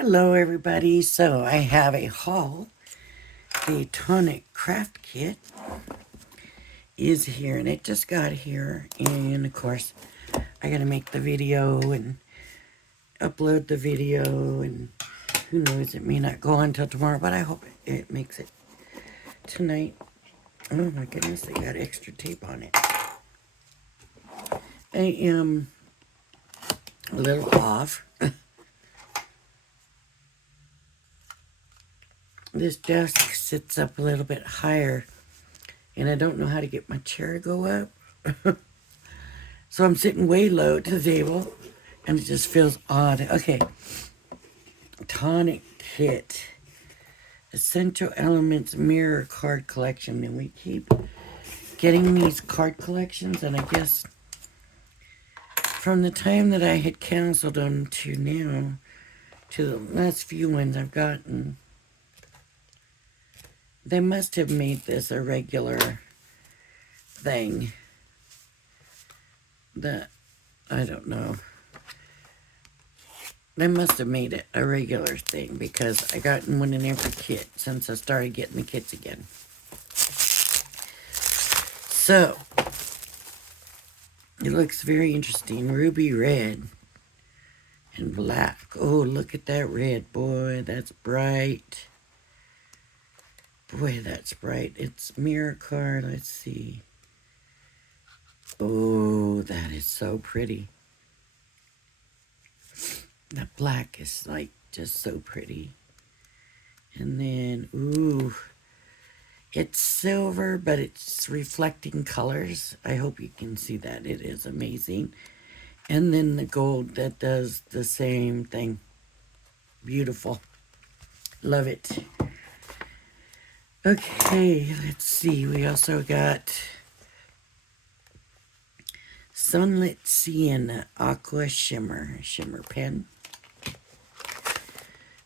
Hello everybody, so I have a haul. The Tonic craft kit is here and it just got here, and of course I gotta make the video and upload the video, and who knows, it may not go on until tomorrow, but I hope it makes it tonight. Oh my goodness, they got extra tape on it. I am a little off. This desk sits up a little bit higher and I don't know how to get my chair to go up. So I'm sitting way low to the table and it just feels odd. Okay. Tonic kit. Essential Elements Mirror Card Collection. And we keep getting these card collections, and I guess from the time that I had canceled them to now, to the last few ones I've gotten, they must have made this a regular thing. That, I don't know. They must have made it a regular thing because I got one in every kit since I started getting the kits again. So, it looks very interesting. Ruby red and black. Oh, look at that red. Boy, that's bright. Boy, that's bright. It's mirror card. Let's see. Oh, that is so pretty. That black is like just so pretty. And then, ooh, it's silver, but it's reflecting colors. I hope you can see that. It is amazing. And then the gold that does the same thing. Beautiful. Love it. Okay, let's see. We also got Sunlit Sienna Aqua Shimmer pen.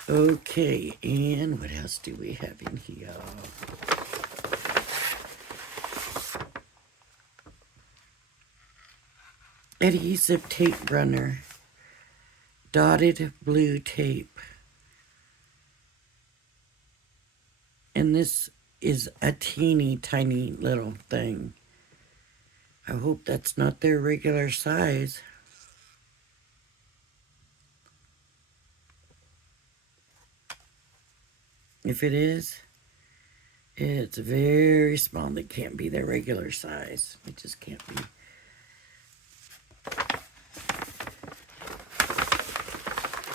Okay, and what else do we have in here? Adhesive tape runner, dotted blue tape. And this is a teeny tiny little thing. I hope that's not their regular size. If it is, it's very small. It can't be their regular size. It just can't be.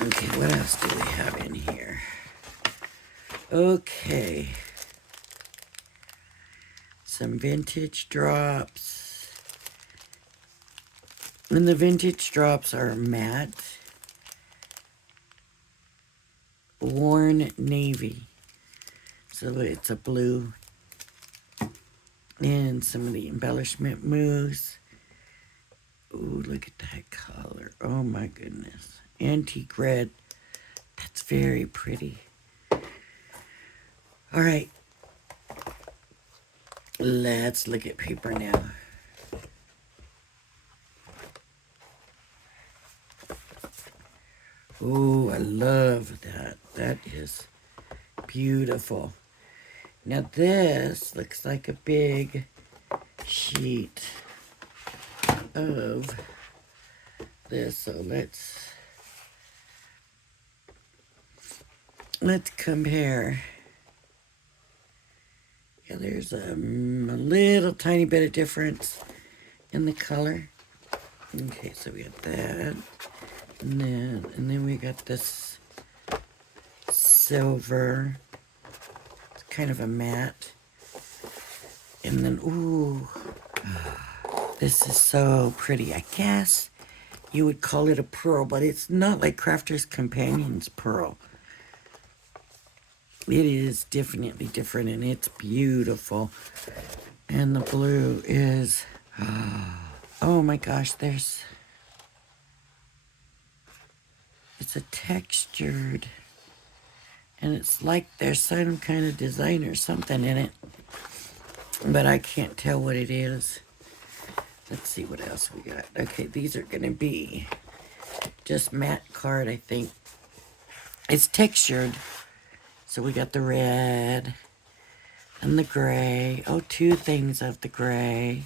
Okay, what else do we have in here? Okay. Some vintage drops. And the vintage drops are matte. Worn navy. So it's a blue. And some of the embellishment mousse. Ooh, look at that color. Oh my goodness. Antique red. That's very pretty. All right. Let's look at paper now. Oh, I love that. That is beautiful. Now this looks like a big sheet of this. So let's compare. Yeah, there's a little tiny bit of difference in the color. Okay, so we got that. And then we got this silver. It's kind of a matte. And then, ooh, this is so pretty. I guess you would call it a pearl, but it's not like Crafter's Companion's pearl. It is definitely different, and it's beautiful. And the blue is, oh my gosh, it's a textured, and it's like there's some kind of design or something in it, but I can't tell what it is. Let's see what else we got. Okay, these are going to be just matte card, I think. It's textured. So we got the red and the gray. Oh, two things of the gray.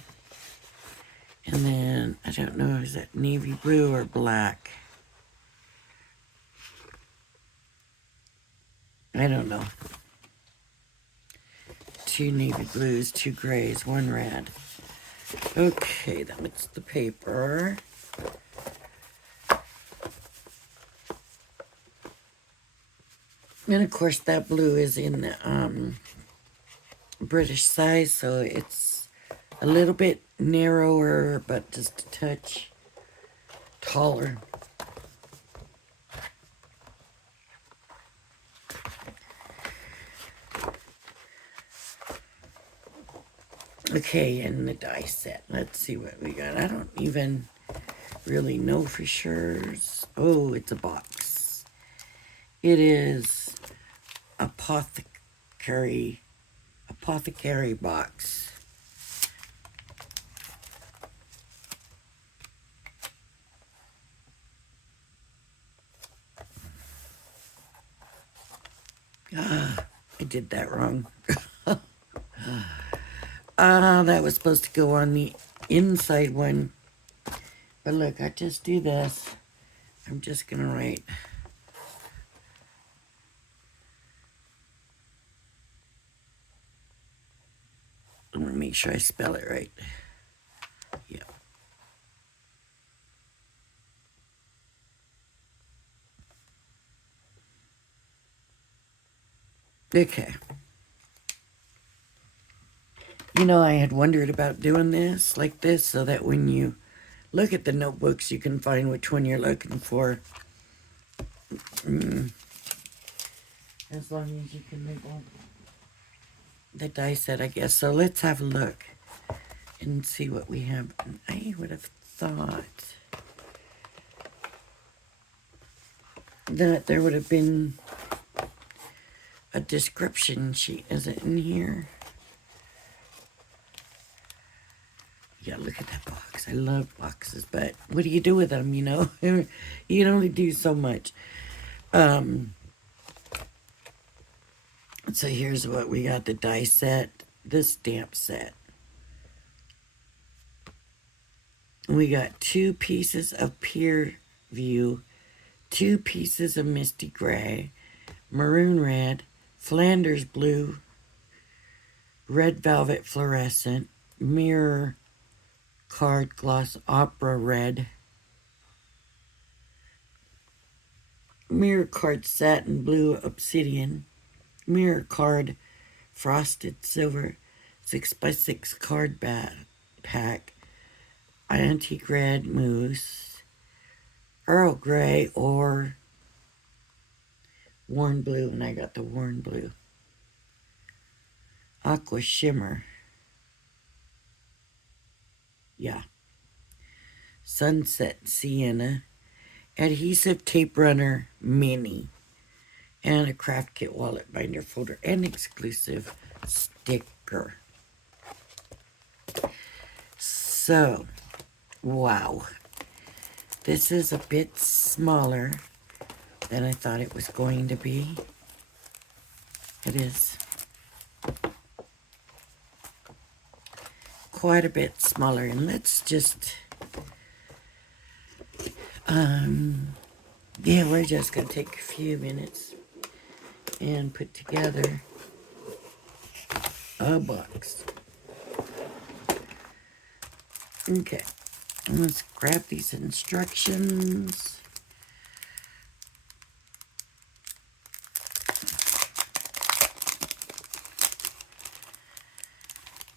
And then, I don't know, is that navy blue or black? I don't know. Two navy blues, two grays, one red. Okay, that's the paper. And of course that blue is in the British size, so it's a little bit narrower, but just a touch taller. Okay, and the die set. Let's see what we got. I don't even really know for sure. Oh, it's a box. It is Apothecary Box. I did that wrong. That was supposed to go on the inside one. But look, I just do this. I'm just gonna write. I want to make sure I spell it right. Yeah. Okay. You know, I had wondered about doing this like this so that when you look at the notebooks, you can find which one you're looking for. As long as you can label the die set, I guess. So let's have a look and see what we have. I would have thought that there would have been a description sheet. Is it in here? Yeah, look at that box. I love boxes, but what do you do with them, you know? You can only do so much. So here's what we got: the die set, the stamp set. We got 2 pieces of Peer View, 2 pieces of Misty Gray, Maroon Red, Flanders Blue, Red Velvet Fluorescent, Mirror Card Gloss Opera Red, Mirror Card Satin Blue Obsidian, Mirror Card Frosted Silver, 6x6 card pack, Antique Red Mousse, Earl Grey, or Worn Blue, and I got the Worn Blue. Aqua Shimmer. Yeah. Sunset Sienna. Adhesive Tape Runner Mini. And a craft kit wallet binder folder and exclusive sticker. So, wow. This is a bit smaller than I thought it was going to be. It is quite a bit smaller, and let's just yeah, we're just gonna take a few minutes and put together a box. Okay, let's grab these instructions.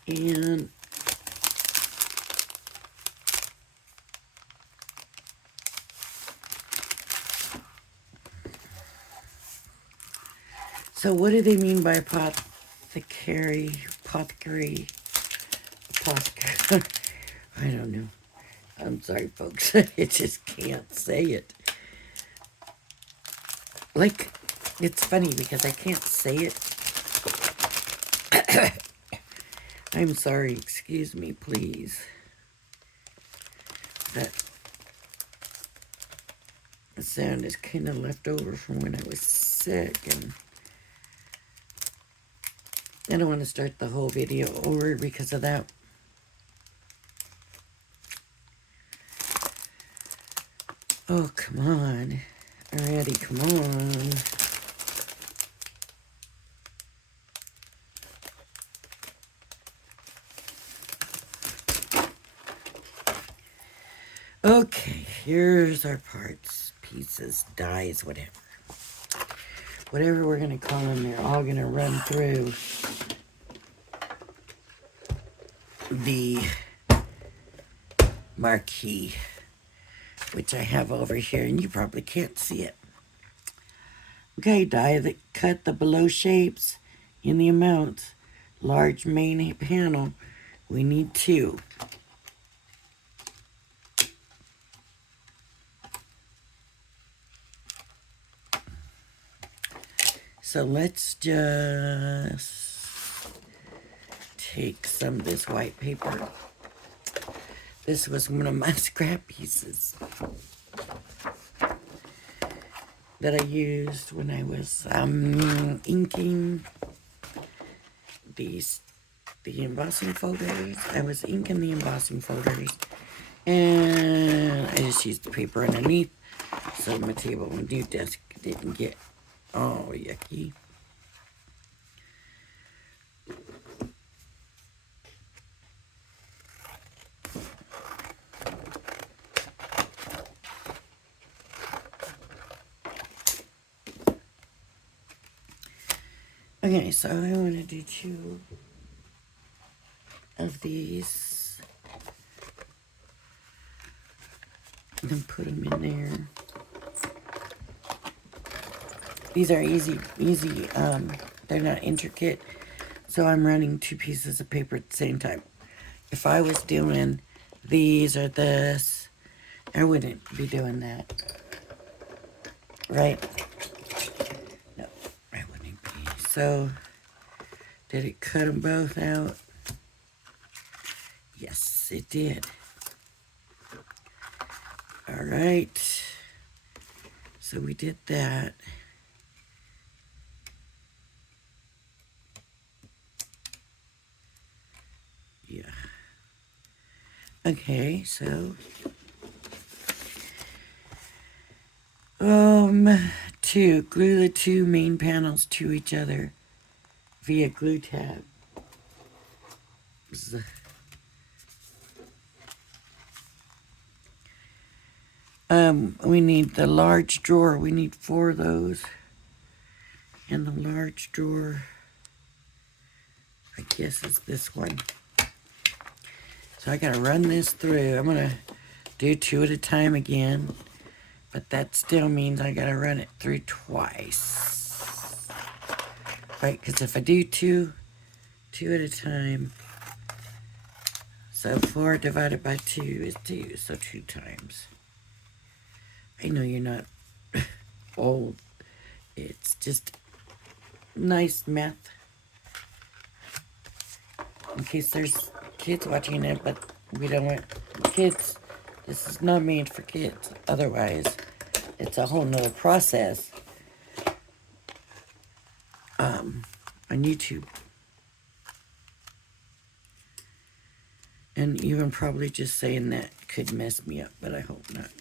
And so what do they mean by apothecary? I don't know. I'm sorry, folks. I just can't say it. Like, it's funny because I can't say it. I'm sorry. Excuse me, please. But sound is kind of left over from when I was sick, and I don't want to start the whole video over because of that. Oh, come on. Already, come on. Okay, here's our parts, pieces, dies, whatever. Whatever we're going to call them, they're all going to run through the marquee, which I have over here, and you probably can't see it. Okay, die that cut the below shapes in the amounts. Large main panel, we need 2. So let's just take some of this white paper. This was one of my scrap pieces that I used when I was inking the embossing folders. I was inking the embossing folders, and I just used the paper underneath so my table and new desk didn't get all yucky. Okay, so I want to do 2 of these and then put them in there. These are easy, they're not intricate, so I'm running 2 pieces of paper at the same time. If I was doing these or this, I wouldn't be doing that, right? No, I wouldn't be. So, did it cut them both out? Yes, it did. All right, so we did that. Yeah. Okay, so to glue the 2 main panels to each other via glue tab. We need the large drawer. We need 4 of those. And the large drawer, I guess, is this one. So I gotta run this through. I'm gonna do 2 at a time again, but that still means I gotta run it through twice. Right, because if I do 2 at a time, so 4 divided by 2 is 2, so 2 times. I know you're not old. It's just nice math. In case there's kids watching it, but we don't want kids. This is not made for kids. Otherwise, it's a whole nother process on YouTube. And even probably just saying that could mess me up, but I hope not.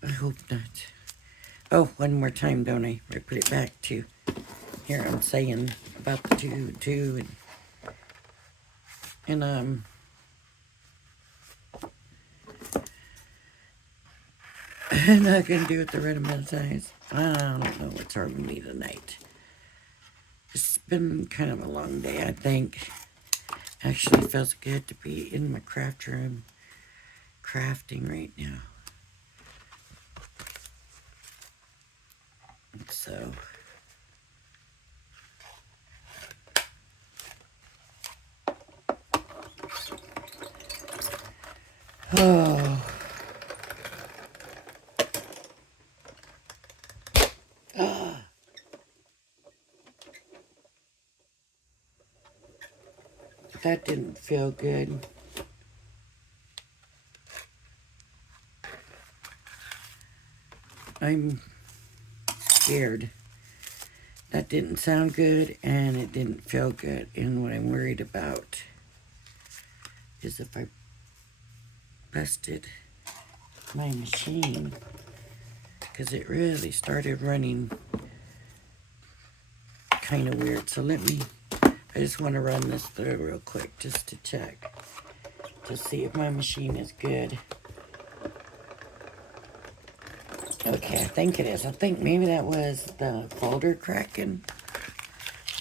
I hope not. Oh, one more time, don't I? I put it back to here. I'm saying about the two, and I'm not gonna do it the right amount of times. I don't know what's wrong with me tonight. It's been kind of a long day, I think. Actually, it feels good to be in my craft room crafting right now. So, oh. That didn't feel good. I'm scared. That didn't sound good, and it didn't feel good. And what I'm worried about is if I busted my machine, because it really started running kind of weird. So I just want to run this through real quick just to check, to see if my machine is good. Okay, I think it is. I think maybe that was the folder cracking,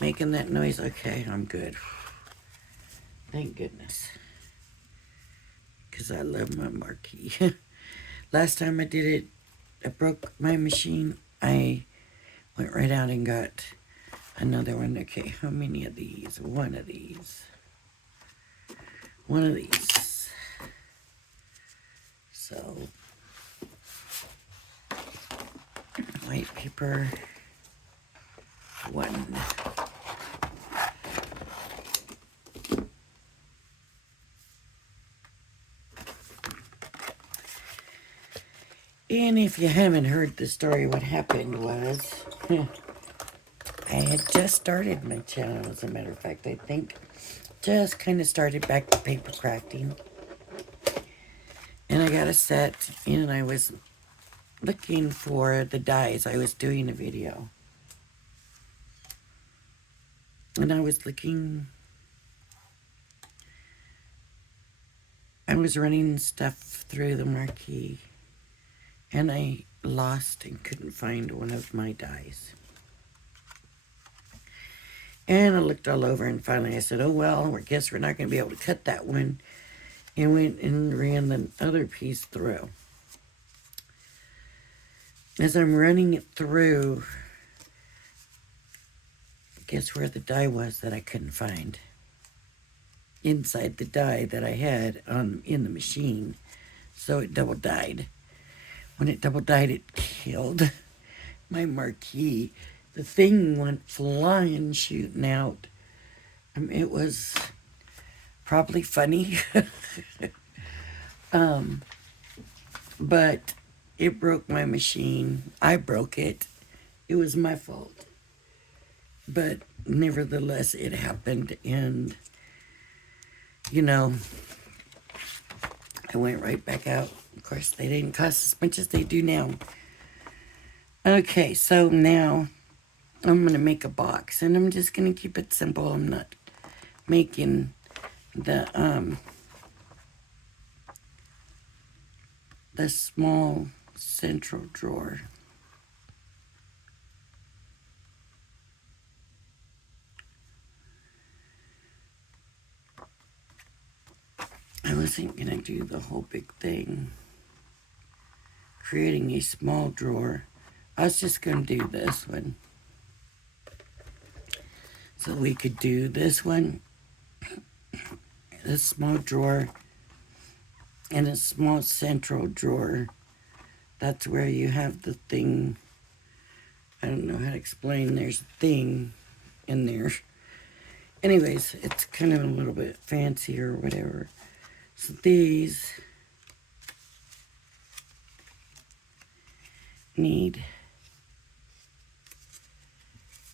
making that noise. Okay, I'm good. Thank goodness. Because I love my marquee. Last time I did it, I broke my machine. I went right out and got another one. Okay, how many of these? One of these. One of these. So, white paper. One. And if you haven't heard the story, what happened was, I had just started my channel, as a matter of fact. I think just kind of started back to paper crafting. And I got a set, and I was looking for the dies. I was doing a video. And I was running stuff through the marquee. And I lost and couldn't find one of my dies. And I looked all over, and finally I said, oh well, I guess we're not going to be able to cut that one. And went and ran the other piece through. As I'm running it through, guess where the die was that I couldn't find? Inside the die that I had in the machine. So it double dyed. When it double dyed, it killed my marquee. The thing went flying, shooting out. It was probably funny. But it broke my machine. I broke it. It was my fault. But nevertheless, it happened. And, you know, I went right back out. Of course, they didn't cost as much as they do now. Okay, so now I'm going to make a box. And I'm just going to keep it simple. I'm not making the small central drawer. I wasn't going to do the whole big thing, creating a small drawer. I was just going to do this one. So we could do this one, this small drawer, and a small central drawer. That's where you have the thing. I don't know how to explain. There's a thing in there. Anyways, it's kind of a little bit fancy or whatever. So these need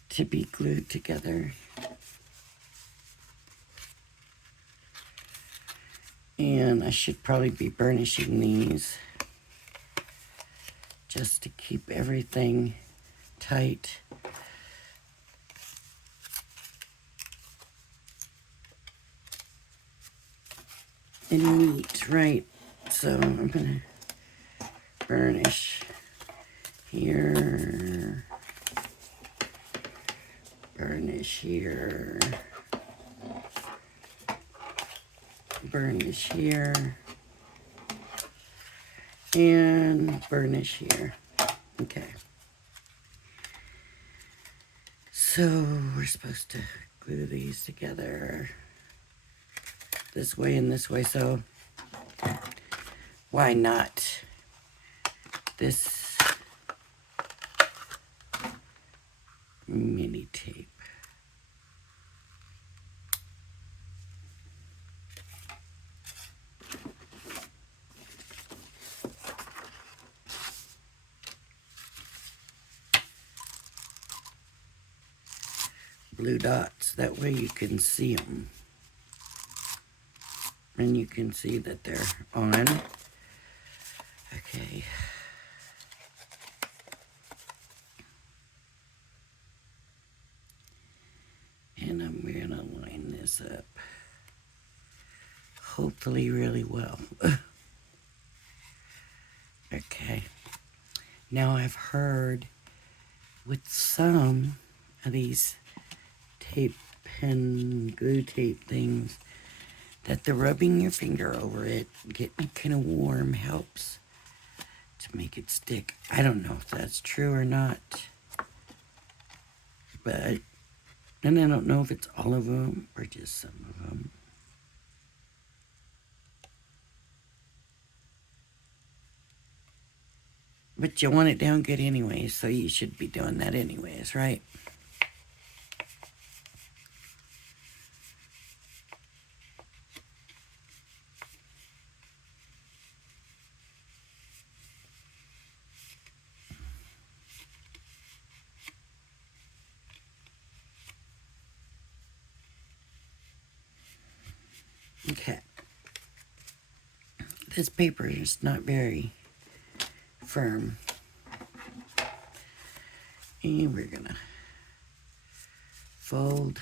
to be glued together. And I should probably be burnishing these just to keep everything tight. And neat, right? So I'm gonna burnish here, burnish here, burnish here, and burnish here. Okay. So we're supposed to glue these together this way and this way, so why not this mini tape? blue dots. That way you can see them. And you can see that they're on. Okay. And I'm going to line this up. Hopefully really well. Okay. Now I've heard with some of these tape pen, glue tape things, that the rubbing your finger over it, getting it kind of warm, helps to make it stick. I don't know if that's true or not. But, and I don't know if it's all of them or just some of them. But you want it down good anyway, so you should be doing that anyways, right? Okay. This paper is not very firm. And we're gonna fold,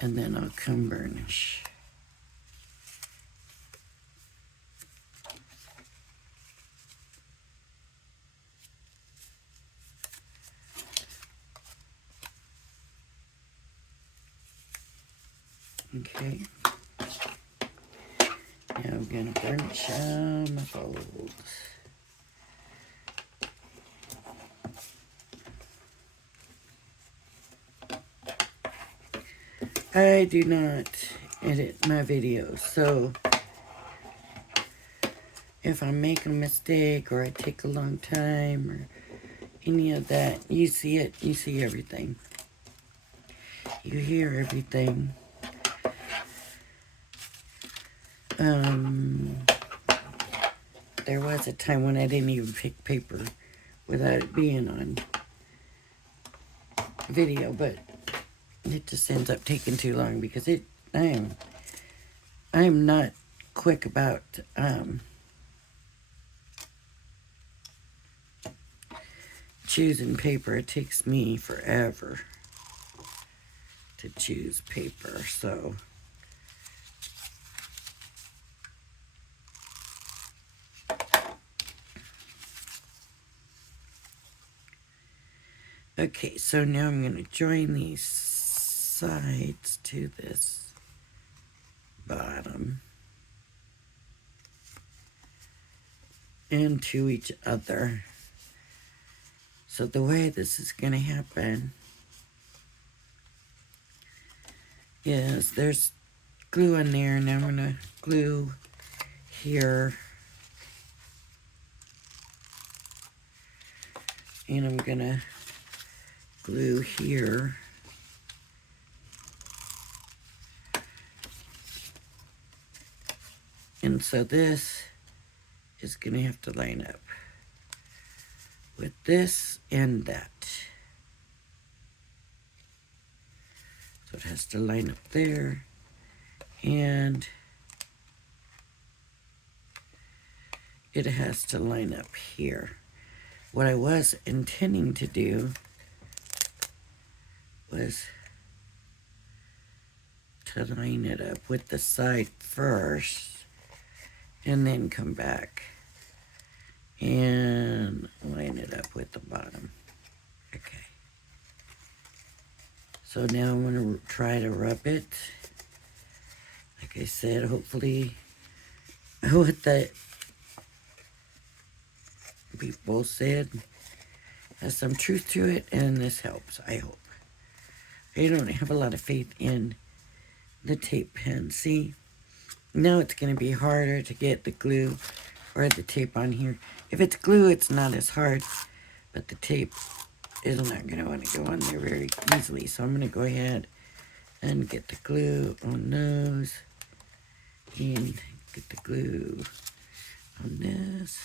and then I'll come burnish. Okay. Now I'm gonna burnish my folds. I do not edit my videos, so if I make a mistake or I take a long time or any of that, you see it, you see everything. You hear everything. There was a time when I didn't even pick paper without it being on video, but it just ends up taking too long because I am not quick about choosing paper. It takes me forever to choose paper, so okay, so now I'm going to join these sides to this bottom and to each other. So the way this is going to happen is there's glue on there, and I'm going to glue here. And I'm going to glue here. And so this is going to have to line up with this and that. So it has to line up there, and it has to line up here. What I was intending to do was to line it up with the side first and then come back and line it up with the bottom. Okay. So now I'm going to try to rub it. Like I said, hopefully what the people said has some truth to it, and this helps, I hope. I don't have a lot of faith in the tape pen. See, now it's going to be harder to get the glue or the tape on here. If it's glue, it's not as hard, but the tape is not going to want to go on there very easily. So I'm going to go ahead and get the glue on those and get the glue on this.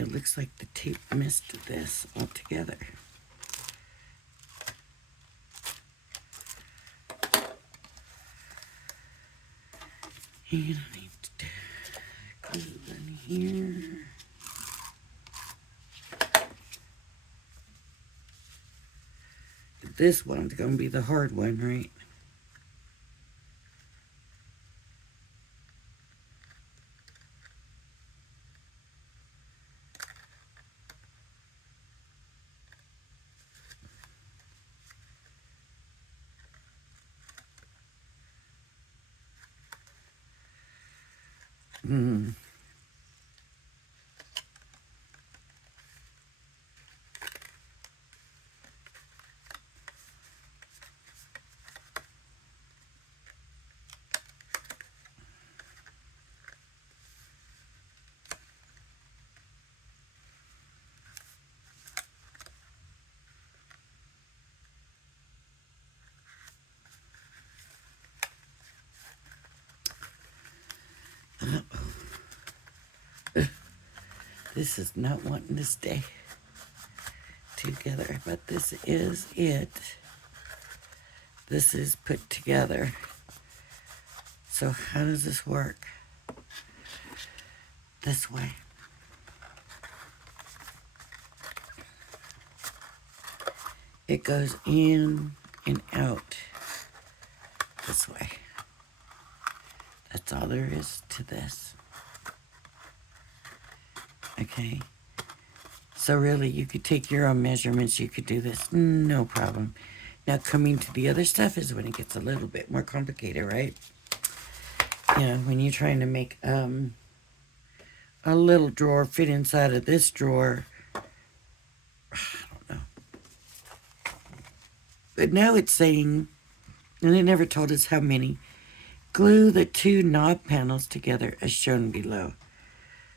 It looks like the tape missed this altogether. And I need to glue in here. This one's going to be the hard one, right? Hmm. This is not wanting to stay together, but this is it. This is put together. So how does this work? This way. It goes in and out this way. That's all there is to this. Okay. So really, you could take your own measurements. You could do this. No problem. Now, coming to the other stuff is when it gets a little bit more complicated, right? You know, when you're trying to make a little drawer fit inside of this drawer. I don't know. But now it's saying, and it never told us how many, glue the two knob panels together as shown below.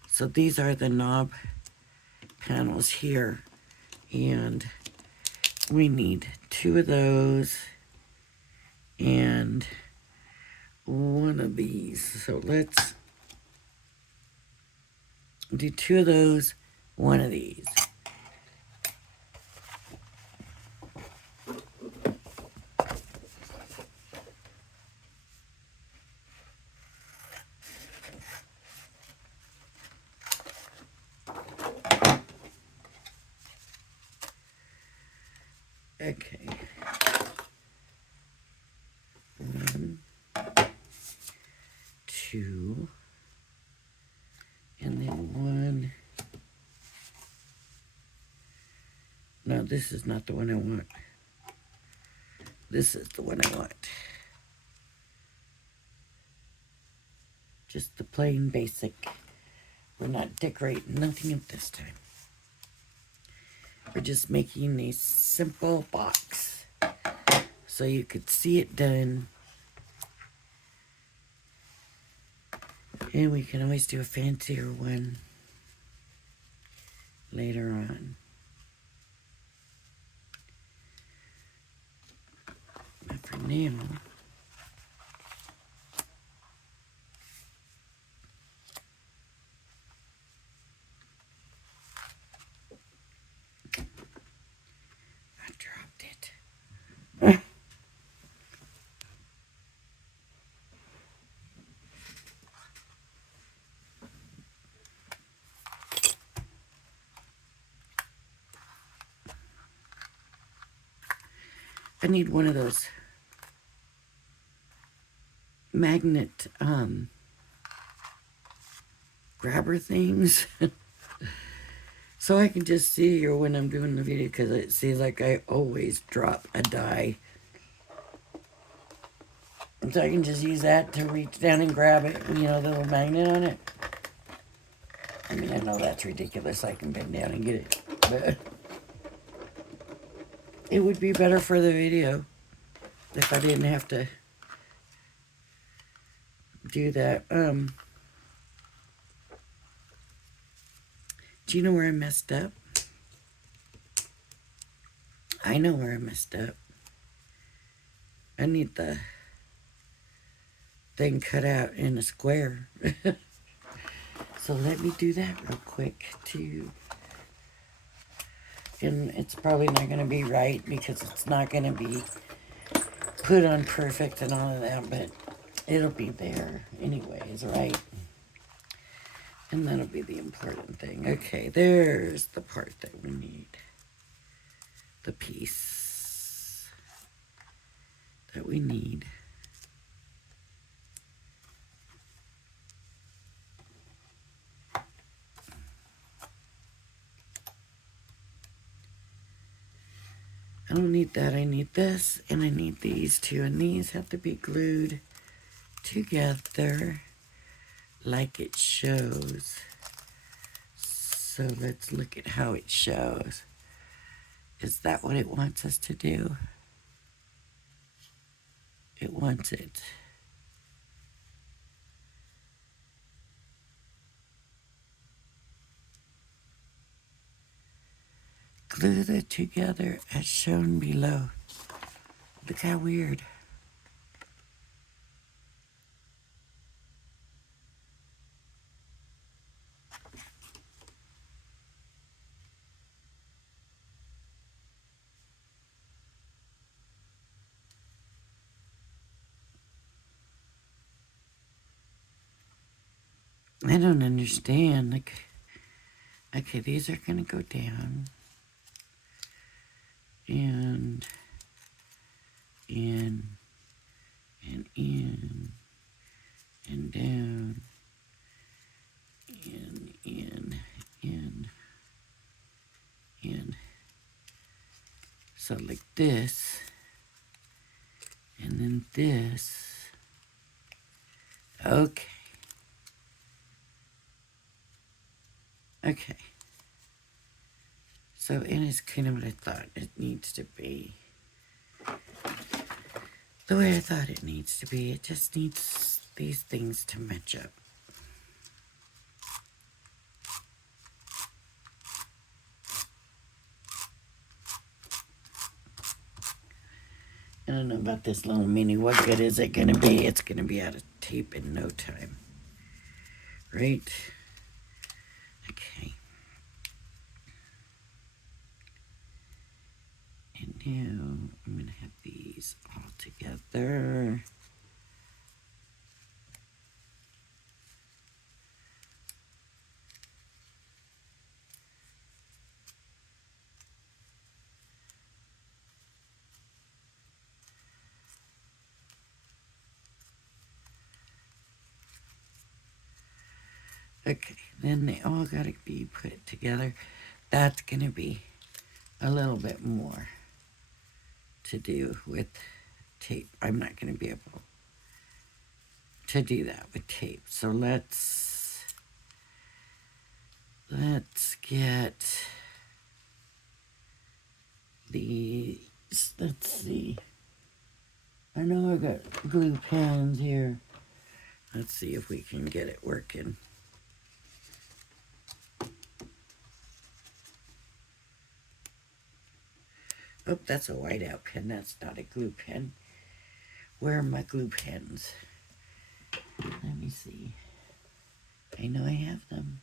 So these are the knob panels here, and we need 2 of those and 1 of these. So let's do 2 of those, 1 of these. Okay. 1, 2, and then 1. No, this is not the one I want. This is the one I want. Just the plain basic. We're not decorating nothing at this time. We're just making a simple box so you could see it done. And we can always do a fancier one later on. But for now, I dropped it. I need one of those magnet grabber things so I can just see here when I'm doing the video, because it seems like I always drop a die. And so I can just use that to reach down and grab it, you know, the little magnet on it. I mean, I know that's ridiculous. I can bend down and get it, but it would be better for the video if I didn't have to do that. Do you know where I messed up? I know where I messed up. I need the thing cut out in a square. So let me do that real quick too. And it's probably not going to be right because it's not going to be put on perfect and all of that, but it'll be there anyways, right? And that'll be the important thing. Okay, there's the part that we need. The piece that we need. I don't need that. I need this, and I need these two, and these have to be glued together like it shows. So let's look at how it shows. Is that what it wants us to do? It wants it. Glue it together as shown below. Look how weird. I don't understand. Like, okay, these are gonna go down. And in, and in, and down, in, in. So like this, and then this. Okay. Okay. So it is kind of what I thought it needs to be. The way I thought it needs to be. It just needs these things to match up. I don't know about this little mini. What good is it going to be? It's going to be out of tape in no time. Right? Okay. And now I'm going to have these all together. Okay, then they all got to be put together. That's going to be a little bit more to do with tape. I'm not going to be able to do that with tape. So let's get these. Let's see. I know I got glue pens here. Let's see if we can get it working. Oh, that's a whiteout pen. That's not a glue pen. Where are my glue pens? Let me see. I know I have them.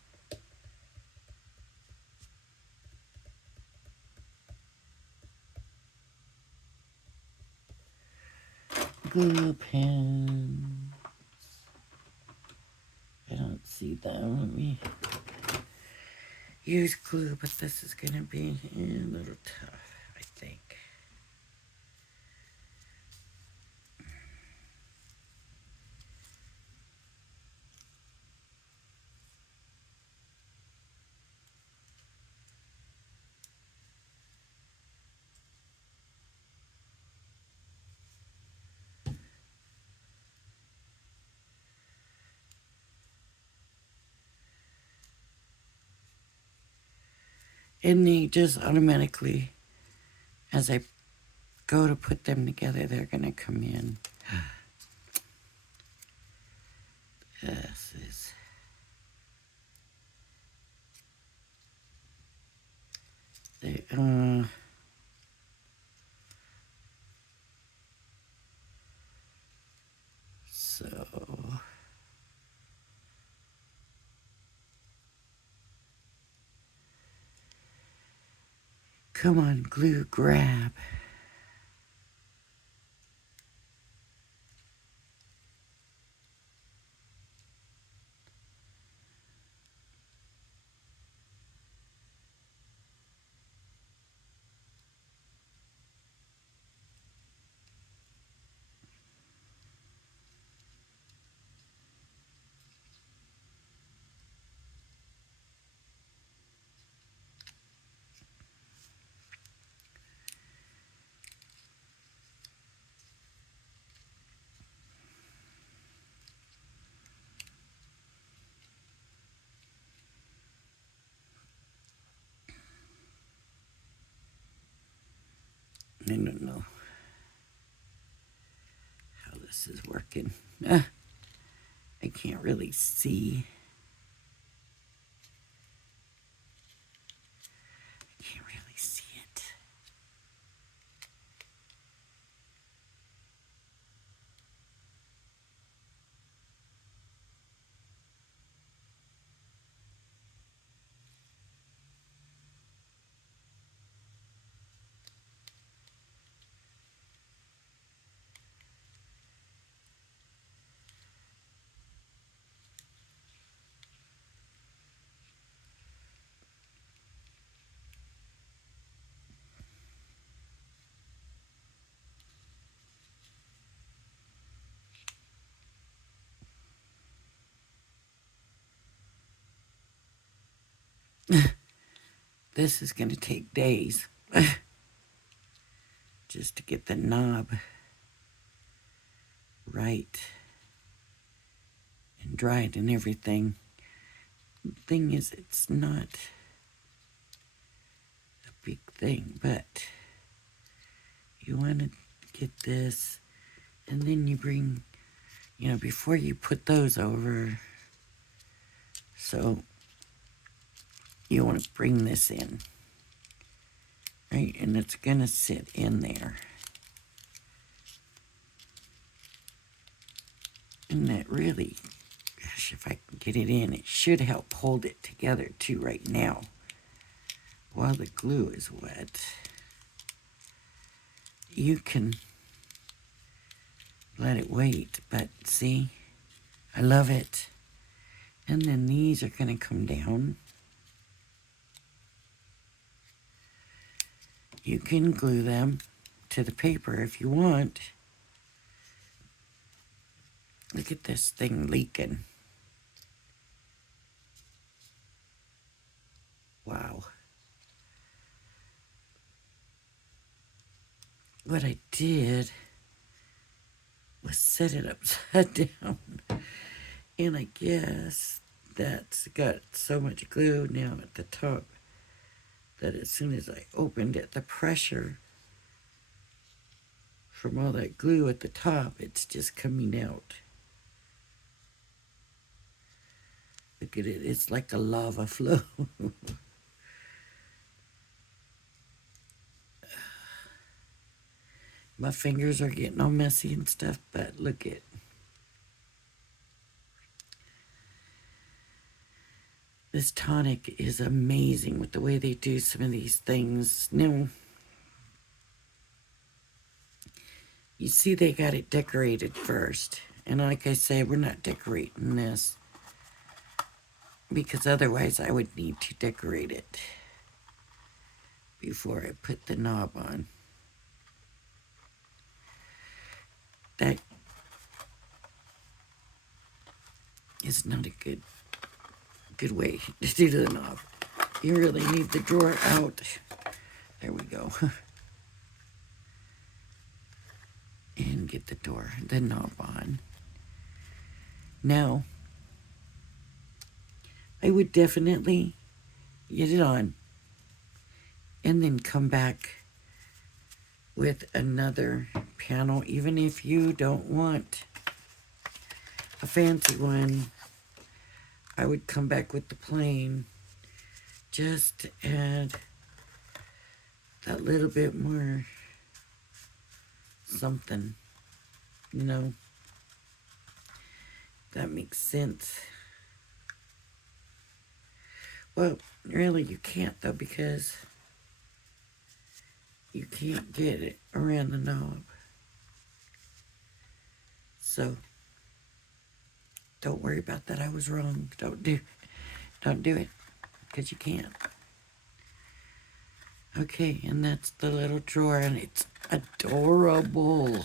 Glue pens. I don't see them. Let me use glue, but this is going to be a little tough, I think. And they just automatically, as I go to put them together, they're going to come in. This is... They, so... Come on, glue, grab. I don't know how this is working. I can't really see. I can't really see it. This is going to take days just to get the knob right and dried and everything. The thing is, it's not a big thing, but you want to get this, and then you bring, before you put those over, so you want to bring this in, right? And it's going to sit in there. And that really, gosh, if I can get it in, it should help hold it together too right now while the glue is wet. You can let it wait, but see, I love it. And then these are going to come down. You can glue them to the paper if you want. Look at this thing leaking. Wow. What I did was set it upside down. And I guess that's got so much glue now at the top that as soon as I opened it, the pressure from all that glue at the top, it's just coming out. Look at it, it's like a lava flow. My fingers are getting all messy and stuff, but look at. This Tonic is amazing with the way they do some of these things. Now, you see they got it decorated first. And like I say, we're not decorating this because otherwise I would need to decorate it before I put the knob on. That is not a good way to do the knob. You really need the drawer out. There we go. And get the knob on. Now, I would definitely get it on and then come back with another panel, even if you don't want a fancy one. I would come back with the plain, just to add that little bit more something, that makes sense. Well, really you can't though, because you can't get it around the knob. So don't worry about that. I was wrong. Don't do it, because you can't. Okay, and that's the little drawer, and it's adorable.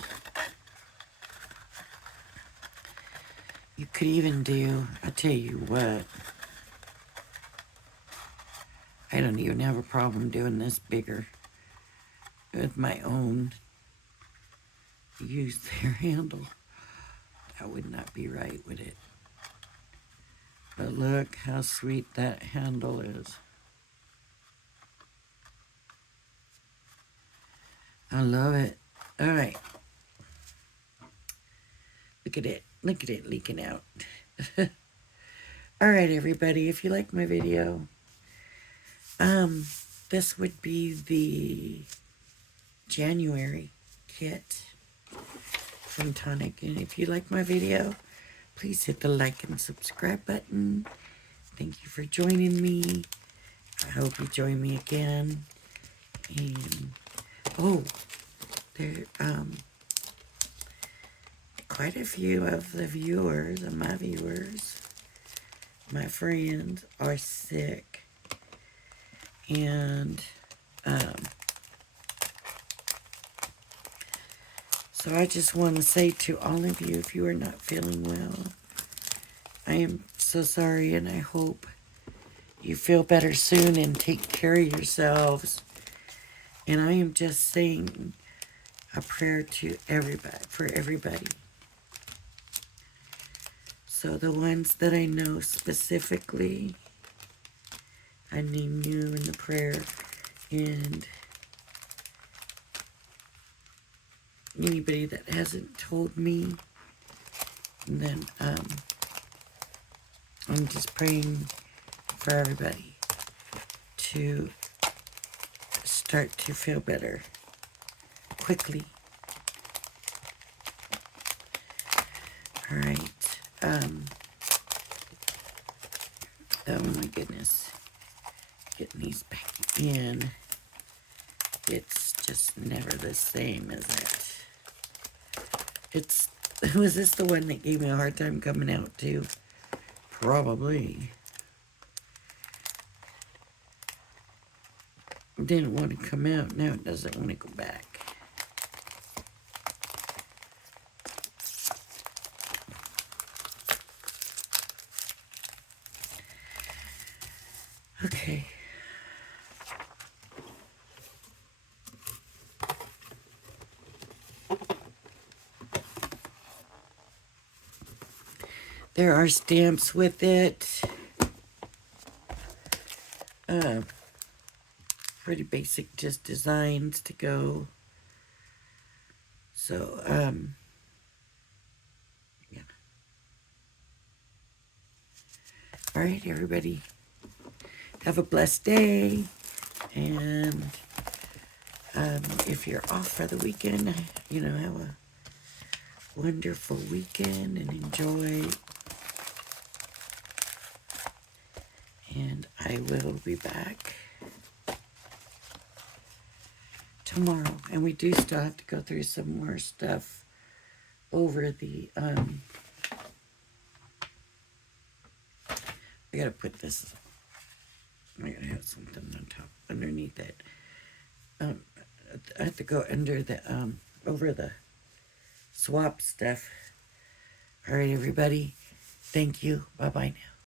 You could even do, I tell you what, I don't even have a problem doing this bigger with my own. Use their handle. That would not be right, would it? But look how sweet that handle is. I love it. All right. Look at it. Look at it leaking out. All right, everybody. If you like my video, this would be the January kit from Tonic. And if you like my video, please hit the like and subscribe button. Thank you for joining me. I hope you join me again. And oh, there quite a few of the viewers and my viewers, my friends, are sick. And so I just want to say to all of you, if you are not feeling well, I am so sorry, and I hope you feel better soon and take care of yourselves. And I am just saying a prayer to everybody, for everybody. So the ones that I know specifically, I name you in the prayer, and anybody that hasn't told me, and then I'm just praying for everybody to start to feel better quickly. All right. Oh my goodness. Getting these back in. It's just never the same, is it? Was this the one that gave me a hard time coming out too? Probably. Didn't want to come out. Now it doesn't want to go back. Okay. There are stamps with it. Pretty basic, just designs to go. So, yeah. All right, everybody. Have a blessed day. And if you're off for the weekend, have a wonderful weekend and enjoy. And I will be back tomorrow. And we do still have to go through some more stuff over the, I gotta put this, I gotta have something on top, underneath it. I have to go under the, over the swap stuff. All right, everybody. Thank you. Bye-bye now.